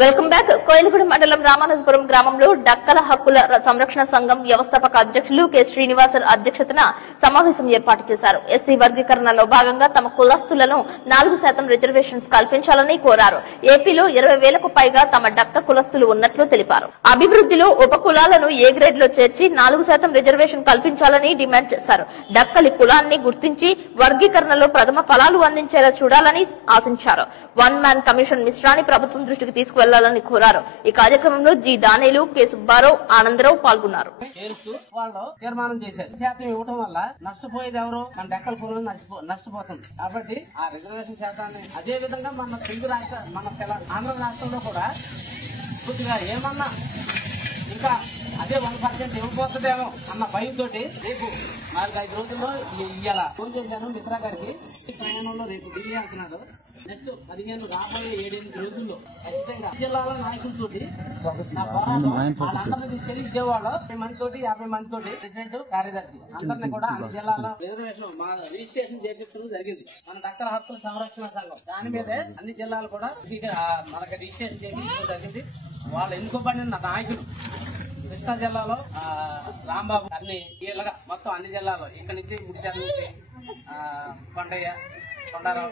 Welcome back. Koilagudem మండలం రామానజపురం గ్రామంలో డక్కల హక్కుల సంరక్షణ సంఘం వ్యవస్థాపక అధ్యక్షులు కె శ్రీనివాసన్ అధ్యక్షతన సమావేశం ఏర్పాటు చేశారు. ఎస్సీ వర్గీకరణలో భాగంగా తమ కులస్తులను 4% రిజర్వేషన్స్ కల్పించాలని కోరారు. ఏపీలో 20,000కు పైగా తమ డక్క కులస్తులు ఉన్నట్లు తెలిపారు. అభివృద్ధిలో ఉప కులాలను ఏ గ్రేడ్ లో చేర్చి 4% రిజర్వేషన్ కల్పించాలని డిమాండ్ చేశారు. డక్కలి కులాన్ని గుర్తించి వర్గీకరణలో ప్రథమ ఫలాలు అందించేలా చూడాలని ఆశించారు. వన్ మ్యాన్ కమిషన్ మిశ్రాన్ని ప్రభుత్వం దృష్టికి తీసుకువెళ్లాలని కోరారు. ఈ కార్యక్రమంలో జి దానేలు, కె సుబ్బారావు, ఆనందరావు పాల్గొన్నారు. వాళ్ళు తీర్మానం చేశారు. శాతం ఇవ్వడం వల్ల నష్టపోయేది ఎవరు? మన డక్కల కులం నష్టపోతుంది. కాబట్టి ఆ రిజర్వేషన్ శాతాన్ని అదే విధంగా మన తెలుగు రాష్ట్ర మన ఆంధ్ర రాష్ట్రంలో కూడా కొద్దిగా ఏమన్నా ఇంకా అదే 1% ఇవ్వబోతుందేమో అన్న భయంతో రేపు 4-5 రోజుల్లో ఇవాళ ఫోన్ చేశాను మిత్రా గారికి. ప్రయాణంలో రేపు ఢిల్లీ వెళ్తున్నాడు. నెక్స్ట్ 15 రాబోయే 7-8 రోజుల్లో ఖచ్చితంగా జిల్లాలో నాయకులతో వాళ్ళందరినీ తీసుకెళ్లి విజయవాడ 50 మందితోటి 50 మందితోటి ప్రెసిడెంట్, కార్యదర్శి అందరినీ కూడా అన్ని జిల్లాలో రిజర్వేషన్ రిజిస్ట్రేషన్ చేపించడం జరిగింది. మన డక్కల హక్కుల సంరక్షణ సంఘం దాని మీదే అన్ని జిల్లాలు కూడా మనకి రిజిస్ట్రేషన్ చేపించడం జరిగింది. వాళ్ళు ఎన్నుకోబడిన నాయకులు కృష్ణా జిల్లాలో రాంబాబు అన్ని ఇలాగా మొత్తం అన్ని జిల్లాలో ఇక్కడ నుంచి ముడిచారు నుంచి కొండయ్య, కొండారావు,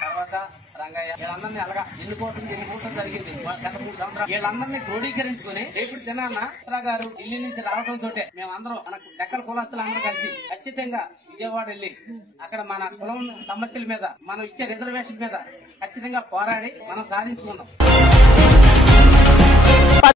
తర్వాత రంగయ్య వీళ్ళందరినీ అలాగా ఎన్నుకోవడం జరిగింది. గత 3 సంవత్సరాలు వీళ్ళందరినీ క్రోడీకరించుకుని రేపు దినాన్న మిత్రా గారు ఢిల్లీ నుంచి రావడంతో మేమందరం మన డక్కల కులస్తులు అందరూ కలిసి ఖచ్చితంగా విజయవాడ వెళ్లి అక్కడ మన కులం సమస్యల మీద మనం ఇచ్చే రిజర్వేషన్ మీద ఖచ్చితంగా పోరాడి మనం సాధించుకున్నాం.